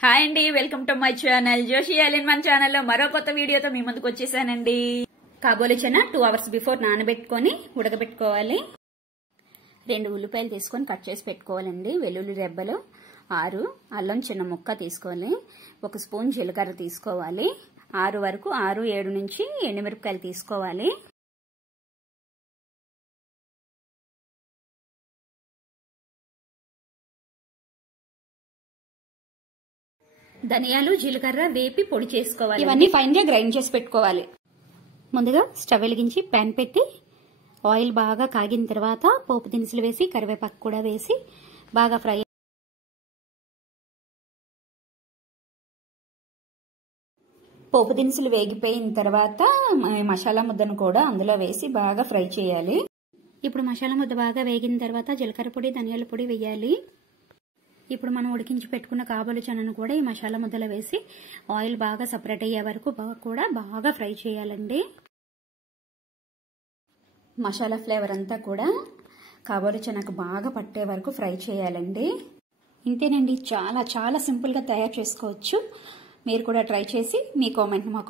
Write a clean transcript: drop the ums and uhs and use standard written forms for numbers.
Hi అండి, welcome to my channel Joshi అలిన్ మన ఛానల్లో మరో కొత్త వీడియోతో మీ ముందుకు వచ్చేసానండి. కాబోలి చెన 2 hours బిఫోర్ నానబెట్టుకొని ఉడకబెట్టుకోవాలి. 2 ఉల్లిపాయలు తీసుకొని కట్ చేసి పెట్టుకోవాలండి. వెల్లుల్లి రెబ్బలు 6, అల్లం చిన్న ముక్క తీసుకోవాలి. 1 స్పూన్ జీలకర్ర తీసుకోవాలి. 6 వరకు 6-7 నుంచి ఎండుమిరపకాయలు తీసుకోవాలి. ధనియాలు జీలకర్ర వేపి పొడి చేసుకోవాలి. ఇవన్నీ ఫైన్ గా గ్రైండ్ చేసి పెట్టుకోవాలి. ముందుగా స్టవ్ వెలిగించి ప్యాన్ పెట్టి ఆయిల్ బాగా కాగిన తర్వాత పోపు దినుసులు వేసి కరివేపాకు కూడా వేసి బాగా ఫ్రై. పోపు దినుసులు వేగిపోయిన తర్వాత మసాలా ముద్దను కూడా అందులో వేసి బాగా ఫ్రై చేయాలి. ఇప్పుడు మసాలా ముద్ద బాగా వేగిన తర్వాత జీలకర్ర పొడి ధనియాల పొడి వేయాలి. ఇప్పుడు మనం ఉడికించి పెట్టుకున్న కాబోలి చెనను కూడా ఈ మసాలా ముద్దలో వేసి ఆయిల్ బాగా సపరేట్ అయ్యే వరకు కూడా బాగా ఫ్రై చేయాలండి. మసాలా ఫ్లేవర్ అంతా కూడా కాబోలి చెనకు బాగా పట్టే వరకు ఫ్రై చేయాలండి. ఇంతేనండి, చాలా చాలా సింపుల్ గా తయారు చేసుకోవచ్చు. మీరు కూడా ట్రై చేసి మీ కామెంట్ మాకు